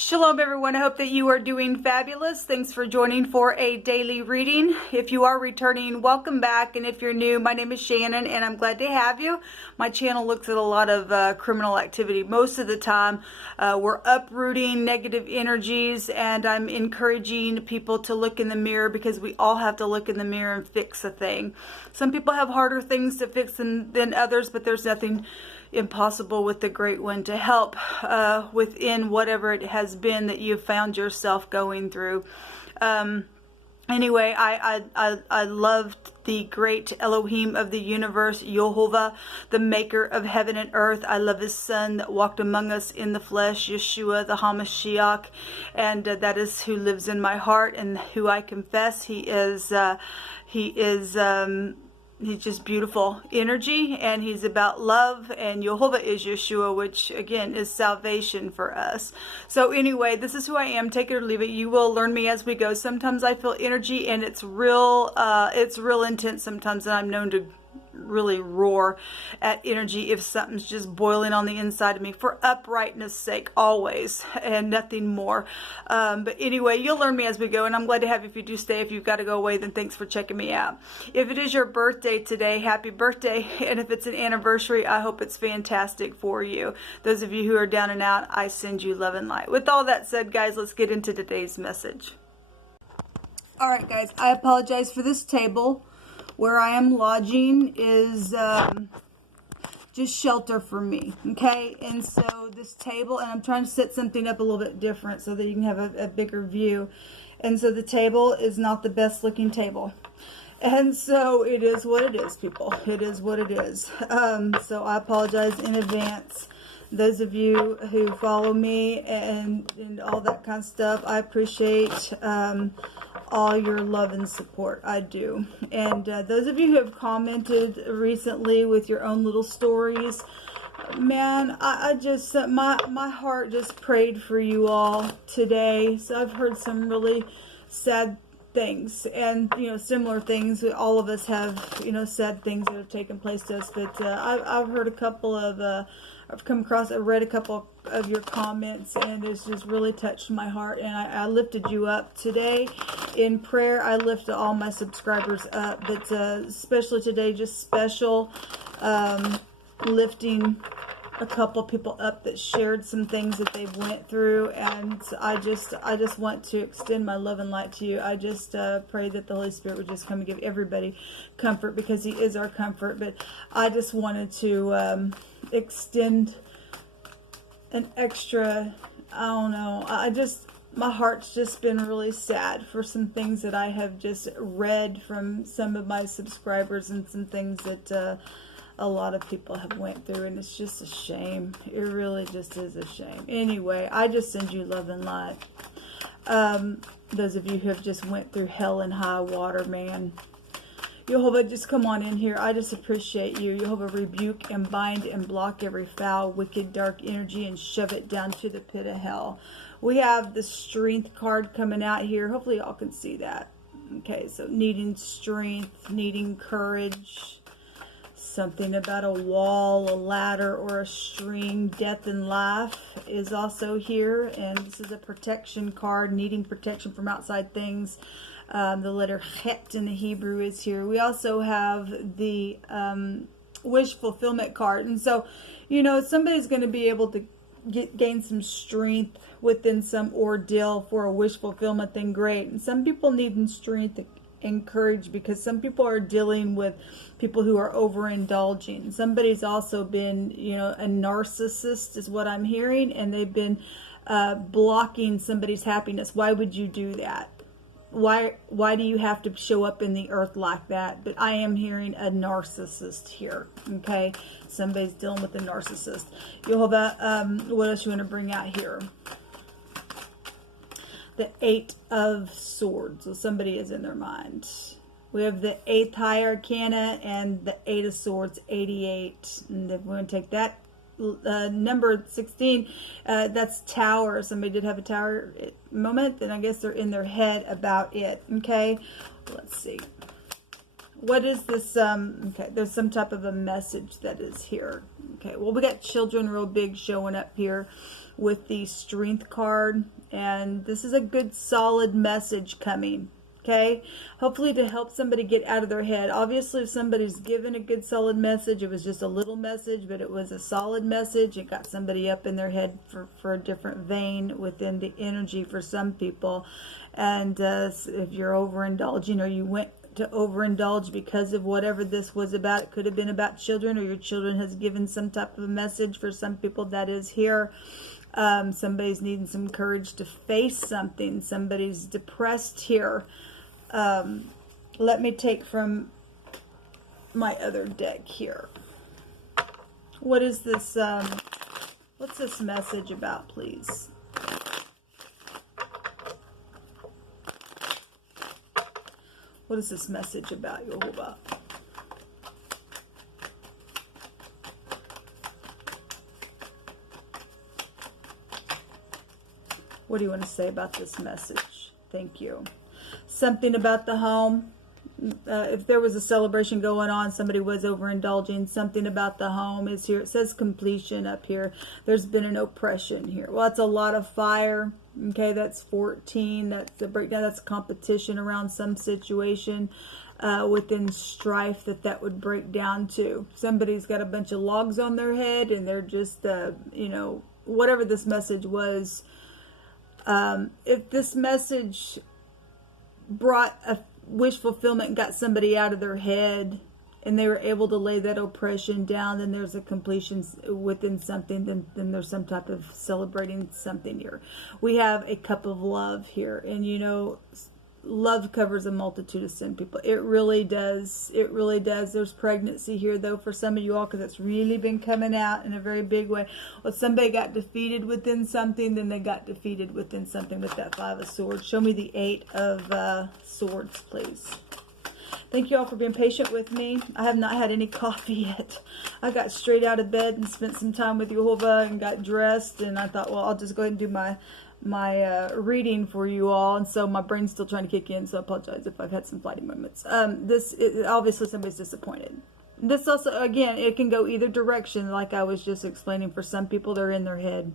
Shalom everyone, I hope that you are doing fabulous. Thanks for joining for a daily reading. If you are returning, welcome back. And if you're new, my name is Shannon and I'm glad to have you. My channel looks at a lot of criminal activity. Most of the time we're uprooting negative energies, and I'm encouraging people to look in the mirror because we all have to look in the mirror and fix a thing. Some people have harder things to fix than others, but there's nothing impossible with the Great One to help within whatever it has been that you've found yourself going through. Anyway, I loved the great Elohim of the universe, Yehovah, the maker of heaven and earth. I love his son that walked among us in the flesh, Yeshua, the HaMashiach, and that is who lives in my heart and who I confess. He's just beautiful energy, and he's about love, and Yehovah is Yeshua, which again is salvation for us. So anyway, this is who I am. Take it or leave it. You will learn me as we go. Sometimes I feel energy and it's real intense sometimes, and I'm known to really roar at energy if something's just boiling on the inside of me, for uprightness sake always, and nothing more. But anyway, you'll learn me as we go, and I'm glad to have you. If you do stay, if you've got to go away, then thanks for checking me out. If it is your birthday today, happy birthday. And if it's an anniversary, I hope it's fantastic for you. Those of you who are down and out, I send you love and light. With all that said, guys, let's get into today's message. All right, guys, I apologize for this table. Where I am lodging is just shelter for me, okay? And so this table, and I'm trying to set something up a little bit different so that you can have a bigger view. And so the table is not the best looking table. And so it is what it is, people. It is what it is. So I apologize in advance. Those of you who follow me and all that kind of stuff, I appreciate all your love and support. I do. And those of you who have commented recently with your own little stories, man, I just, my heart just prayed for you all today. So I've heard some really sad things, and similar things. All of us have sad things that have taken place to us, but I've heard a couple of I read a couple of your comments, and it's just really touched my heart, and I lifted you up today in prayer. I lifted all my subscribers up, but especially today, just special lifting a couple people up that shared some things that they've went through, and I just want to extend my love and light to you. I just pray that the Holy Spirit would just come and give everybody comfort, because he is our comfort. But I just wanted to extend an extra, I don't know, my heart's just been really sad for some things that I have just read from some of my subscribers, and some things that a lot of people have went through, and it's just a shame. It really just is a shame. Anyway, I just send you love and light. Those of you who have just went through hell and high water, man, Yehovah, just come on in here. I just appreciate you. Yehovah, rebuke and bind and block every foul, wicked, dark energy and shove it down to the pit of hell. We have the strength card coming out here. Hopefully y'all can see that. Okay, so needing strength, needing courage, something about a wall, a ladder, or a string. Death and life is also here, and this is a protection card, needing protection from outside things. The letter Het in the Hebrew is here. We also have the wish fulfillment card, and so somebody's going to be able to gain some strength within some ordeal for a wish fulfillment thing. Great. And some people need strength and courage, because some people are dealing with people who are overindulging. Somebody's also been, a narcissist is what I'm hearing, and they've been blocking somebody's happiness. Why would you do that? Why do you have to show up in the earth like that? But I am hearing a narcissist here. Okay, somebody's dealing with a narcissist. Yehovah, what else you want to bring out here? The 8 of Swords. So somebody is in their mind. We have the 8th High Arcana and the 8 of Swords, 88. And if we're going to take that number 16, that's Tower. Somebody did have a Tower moment, and I guess they're in their head about it. Okay, let's see. What is this? Okay, there's some type of a message that is here. Okay, well, we got children real big showing up here. with the Strength card. And this is a good solid message coming. Okay, hopefully to help somebody get out of their head. Obviously, if somebody's given a good solid message, it was just a little message, but it was a solid message. It got somebody up in their head for a different vein within the energy for some people. And if you're overindulging, or you went to overindulge because of whatever this was about, it could have been about children, or your children has given some type of a message for some people that is here. Somebody's needing some courage to face something. Somebody's depressed here. Let me take from my other deck here. What is this, what's this message about, please? What is this message about, Yehovah? What do you want to say about this message? Thank you. Something about the home. If there was a celebration going on, somebody was overindulging. Something about the home is here. It says completion up here. There's been an oppression here. Well, that's a lot of fire. Okay, that's 14. That's the breakdown. That's competition around some situation within strife that would break down to. Somebody's got a bunch of logs on their head, and they're just, you know, whatever this message was. If this message brought a wish fulfillment and got somebody out of their head, and they were able to lay that oppression down, then there's a completion within something, then there's some type of celebrating something here. We have a cup of love here, and you know, love covers a multitude of sin, people. It really does. It really does. There's pregnancy here, though, for some of you all, because it's really been coming out in a very big way. Well, somebody got defeated within something, then they got defeated within something with that 5 of Swords. Show me the 8 of Swords, please. Thank you all for being patient with me. I have not had any coffee yet. I got straight out of bed and spent some time with Yehovah and got dressed, and I thought, well, I'll just go ahead and do my reading for you all, and so my brain's still trying to kick in, so I apologize if I've had some flighty moments. Obviously somebody's disappointed. This also, again, it can go either direction, like I was just explaining. For some people, they're in their head.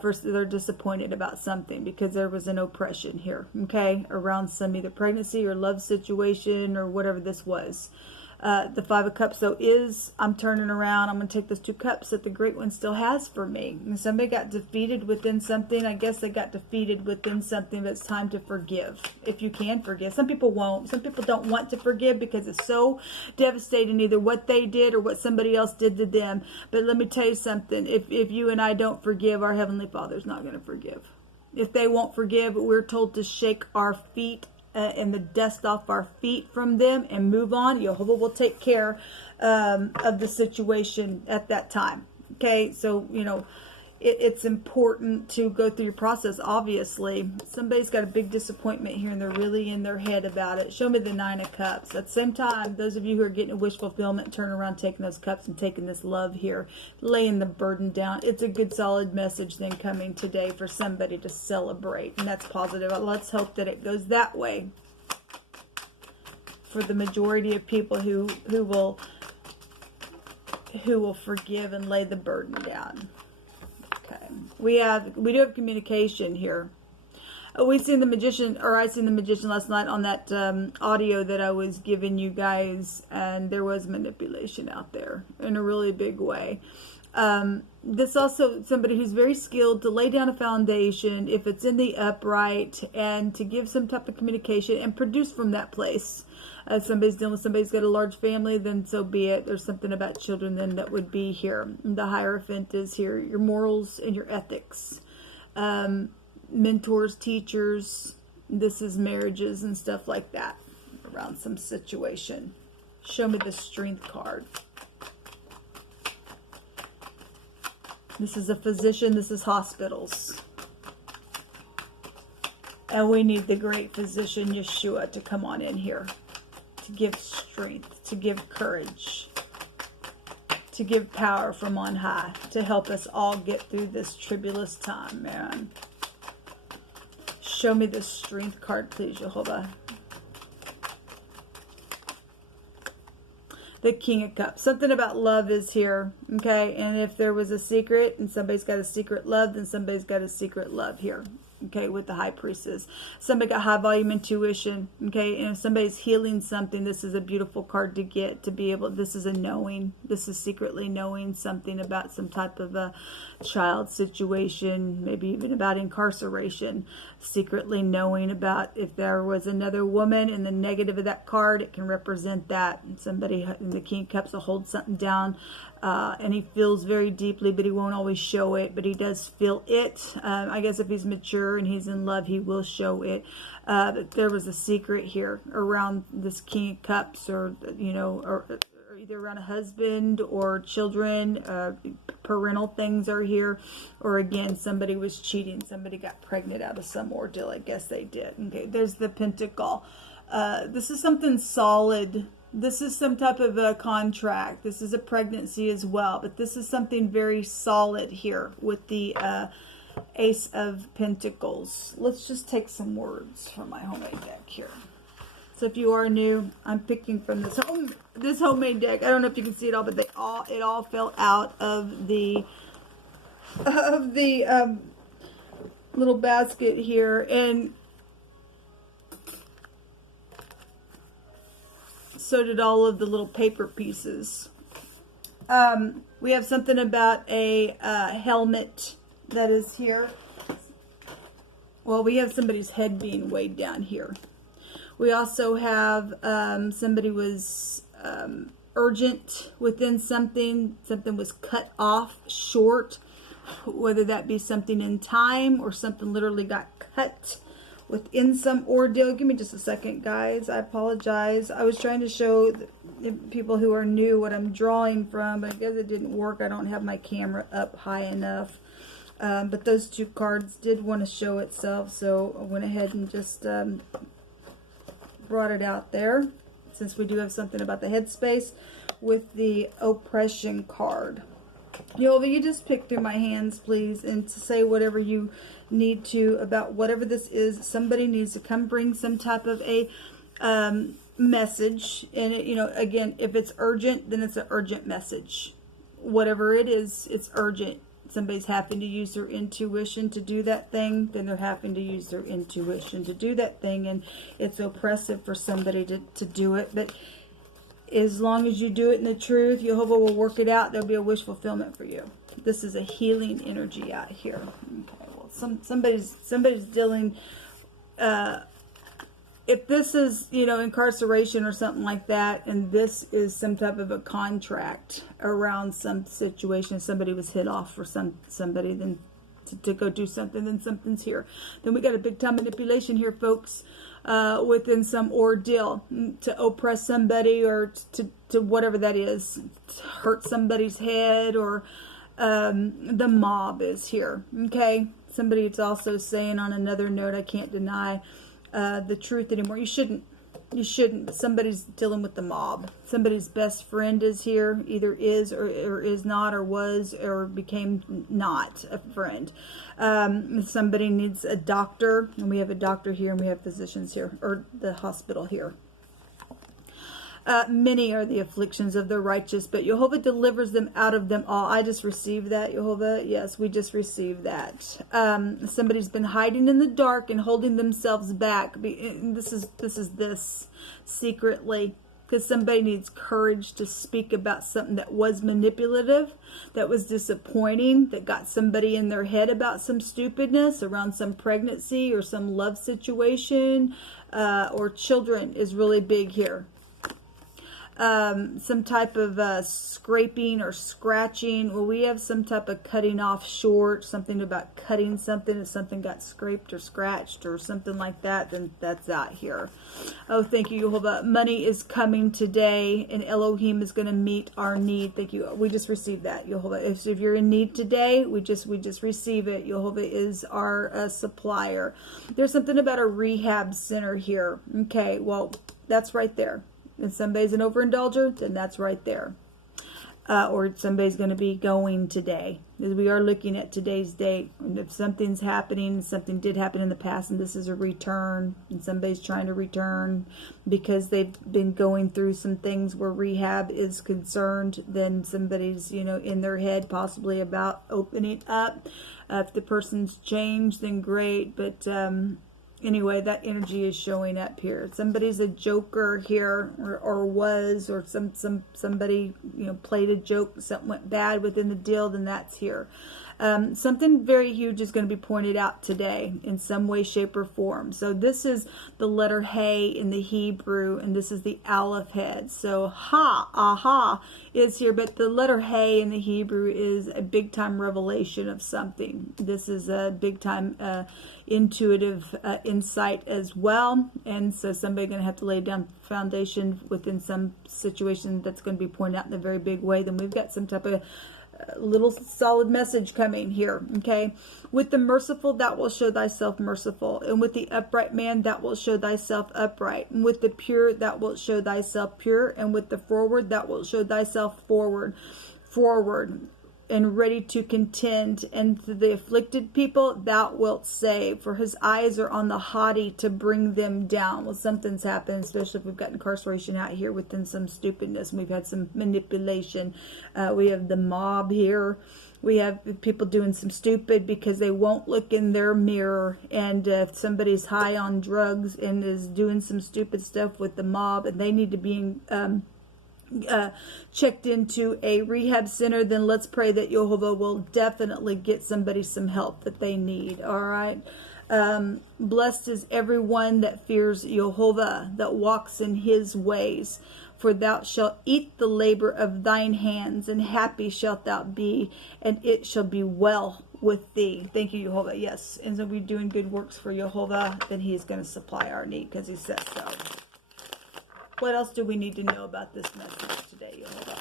First, they're disappointed about something because there was an oppression here, okay, around some either pregnancy or love situation or whatever this was. The 5 of Cups, though, is, I'm turning around. I'm going to take those 2 cups that the Great One still has for me. And somebody got defeated within something. I guess they got defeated within something, but it's time to forgive. If you can forgive. Some people won't. Some people don't want to forgive because it's so devastating, either what they did or what somebody else did to them. But let me tell you something. If you and I don't forgive, our Heavenly Father's not going to forgive. If they won't forgive, we're told to shake our feet and the dust off our feet from them and move on. Yehovah will take care of the situation at that time. Okay, so, you know, it's important to go through your process, obviously. Somebody's got a big disappointment here, and they're really in their head about it. Show me the 9 of Cups. At the same time, those of you who are getting a wish fulfillment, turn around, taking those cups and taking this love here, laying the burden down. It's a good, solid message then coming today for somebody to celebrate, and that's positive. Let's hope that it goes that way for the majority of people who will forgive and lay the burden down. Okay, we do have communication here. We've seen the Magician, or I seen the Magician last night on that audio that I was giving you guys, and there was manipulation out there in a really big way. This also somebody who's very skilled to lay down a foundation if it's in the upright, and to give some type of communication and produce from that place. Somebody's dealing with somebody's got a large family, then so be it. There's something about children then that would be here. The Hierophant is here. Your morals and your ethics. Mentors, teachers. This is marriages and stuff like that around some situation. Show me the Strength card. This is a physician. This is hospitals. And we need the great physician, Yeshua, to come on in here. To give strength, to give courage, to give power from on high, to help us all get through this tribulous time, man. Show me the Strength card, please, Yehovah. The King of Cups. Something about love is here. Okay, and if there was a secret and somebody's got a secret love, then somebody's got a secret love here. Okay, with the High Priestess. Somebody got high volume intuition. Okay, and if somebody's healing something, this is a beautiful card to get, to be able, this is a knowing. This is secretly knowing something about some type of a child situation, maybe even about incarceration. Secretly knowing about if there was another woman, and the negative of that card, it can represent that. Somebody in the King of Cups will hold something down. And he feels very deeply, but he won't always show it, but he does feel it. I guess if he's mature and he's in love, he will show it. But there was a secret here around this King of Cups, or, you know, or either around a husband or children. Parental things are here, or again, somebody was cheating. Somebody got pregnant out of some ordeal. I guess they did. Okay, there's the Pentacle. This is something solid. This is some type of a contract. This is a pregnancy as well, but this is something very solid here with the Ace of Pentacles. Let's just take some words from my homemade deck here. So if you are new, I'm picking from this homemade deck. I don't know if you can see it all, but it all fell out of the little basket here, and so did all of the little paper pieces. We have something about a helmet that is here. Well, we have somebody's head being weighed down here. We also have somebody was urgent within something. Something was cut off short, whether that be something in time or something literally got cut within some ordeal. Give me just a second, guys. I apologize. I was trying to show people who are new what I'm drawing from, but I guess it didn't work. I don't have my camera up high enough. But those two cards did want to show itself, so I went ahead and just brought it out there, since we do have something about the headspace with the oppression card. Yova, you just pick through my hands, please, and to say whatever you need to about whatever this is. Somebody needs to come bring some type of a message, and it, you know, again, if it's urgent, then it's an urgent message. Whatever it is, it's urgent. Somebody's having to use their intuition to do that thing, then they're having to use their intuition to do that thing, and it's oppressive for somebody to do it. But as long as you do it in the truth, Jehovah will work it out. There'll be a wish fulfillment for you. This is a healing energy out here. Okay, well, somebody's dealing. If this is, you know, incarceration or something like that, and this is some type of a contract around some situation, somebody was hit off for somebody, then to go do something, then something's here. Then we got a big time manipulation here, folks, within some ordeal to oppress somebody, or to whatever that is, to hurt somebody's head, or the mob is here. Okay, somebody is also saying on another note, I can't deny the truth anymore. You shouldn't, but somebody's dealing with the mob. Somebody's best friend is here, either is or is not, or was or became not a friend. Somebody needs a doctor, and we have a doctor here, and we have physicians here, or the hospital here. Many are the afflictions of the righteous, but Jehovah delivers them out of them all. I just received that, Jehovah. Yes, we just received that. Somebody's been hiding in the dark and holding themselves back. This is secretly, because somebody needs courage to speak about something that was manipulative, that was disappointing, that got somebody in their head about some stupidness around some pregnancy or some love situation, or children is really big here. Some type of scraping or scratching. Well, we have some type of cutting off short, something about cutting something. If something got scraped or scratched or something like that, then that's out here. Oh, thank you, Jehovah. Money is coming today, and Elohim is going to meet our need. Thank you. We just received that, Jehovah. If you're in need today, we just receive it. Jehovah is our supplier. There's something about a rehab center here. Okay, well, that's right there. If somebody's an overindulger, then that's right there. or somebody's going to be going today. We are looking at today's date. And if something's happening, something did happen in the past, and this is a return, and somebody's trying to return because they've been going through some things where rehab is concerned, then somebody's, you know, in their head possibly about opening up. If the person's changed, then great. But anyway, that energy is showing up here. Somebody's a joker here, or was, or somebody, you know, played a joke, something went bad within the deal, then that's here. Something very huge is going to be pointed out today in some way, shape, or form. So this is the letter Hey in the Hebrew, and this is the Aleph head. So Ha, aha is here, but the letter Hey in the Hebrew is a big time revelation of something. This is a big time intuitive insight as well. And so somebody's going to have to lay down foundation within some situation that's going to be pointed out in a very big way. Then we've got some type of little solid message coming here. Okay, with the merciful that will show thyself merciful, and with the upright man that will show thyself upright, and with the pure that will show thyself pure, and with the forward that will show thyself forward and ready to contend, and to the afflicted people thou wilt save, for his eyes are on the haughty to bring them down. Well, something's happened, especially if we've got incarceration out here within some stupidness, and we've had some manipulation. We have the mob here. We have people doing some stupid because they won't look in their mirror, and if somebody's high on drugs and is doing some stupid stuff with the mob, and they need to be checked into a rehab center, then let's pray that Jehovah will definitely get somebody some help that they need. All right. Blessed is everyone that fears Jehovah, that walks in his ways. For thou shalt eat the labor of thine hands, and happy shalt thou be, and it shall be well with thee. Thank you, Jehovah. Yes. And so we're doing good works for Jehovah, then he is going to supply our need because he says so. What else do we need to know about this message today, Jehovah?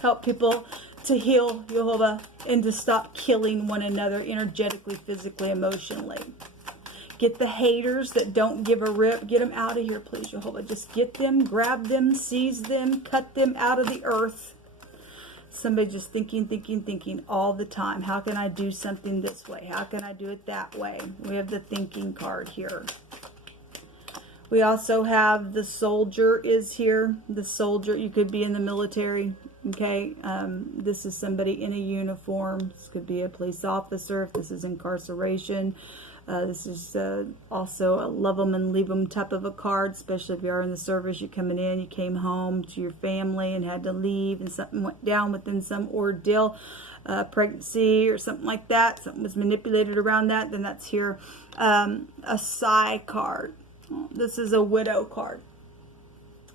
Help people to heal, Jehovah, and to stop killing one another energetically, physically, emotionally. Get the haters that don't give a rip. Get them out of here, please, Jehovah. Just get them, grab them, seize them, cut them out of the earth. Somebody just thinking all the time. How can I do something this way? How can I do it that way? We have the thinking card here. We also have the soldier is here. The soldier, you could be in the military. Okay, this is somebody in a uniform. This could be a police officer if this is incarceration. This is also a love them and leave them type of a card, especially if you are in the service, you're coming in, you came home to your family and had to leave, and something went down within some ordeal, pregnancy or something like that, something was manipulated around that, then that's here. A sigh card. This is a widow card.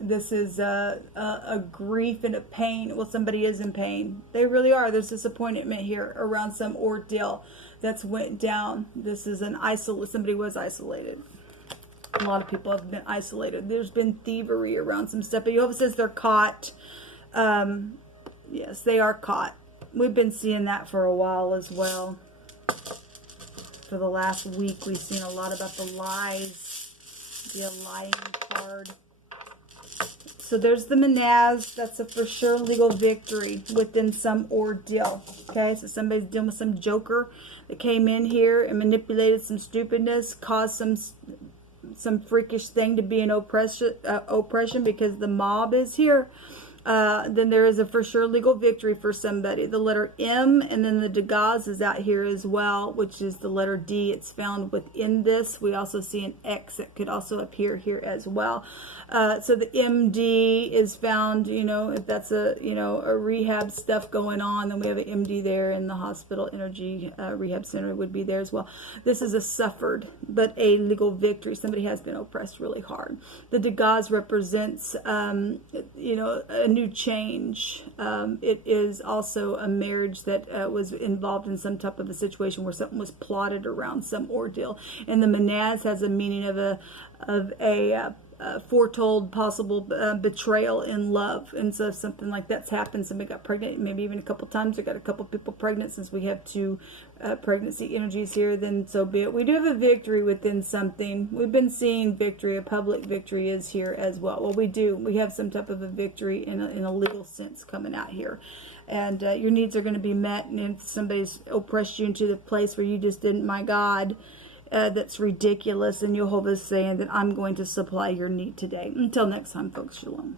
This is a grief and a pain. Well, somebody is in pain. They really are. There's disappointment here around some ordeal that's went down. This is an somebody was isolated. A lot of people have been isolated. There's been thievery around some stuff. But Jehovah says they're caught. Yes, they are caught. We've been seeing that for a while as well. For the last week, we've seen a lot about the lies. The lying card. So there's the Manaz. That's a for sure legal victory within some ordeal. Okay, so somebody's dealing with some joker that came in here and manipulated some stupidness, caused some freakish thing to be an oppression because the mob is here. Then there is a for sure legal victory for somebody. The letter M, and then the Dagaz is out here as well, which is the letter D. It's found within this. We also see an X that could also appear here as well. So the MD is found, you know, if that's a rehab stuff going on, then we have an MD there, and the hospital energy rehab center would be there as well. This is a suffered, but a legal victory. Somebody has been oppressed really hard. The Dagaz represents, you know, a new change. It is also a marriage that was involved in some type of a situation where something was plotted around some ordeal. And the Manaz has a meaning of a foretold possible betrayal in love. And so if something like that's happened, somebody got pregnant, maybe even a couple times, or got a couple people pregnant, since we have 2 pregnancy energies here, then so be it. We do have a victory within something. We've been seeing victory. A public victory is here as well. Well, we have some type of a victory in a legal sense coming out here. And your needs are going to be met. And if somebody's oppressed you into the place where you just didn't, my God, that's ridiculous. And Jehovah's saying that I'm going to supply your need today. Until next time, folks, shalom.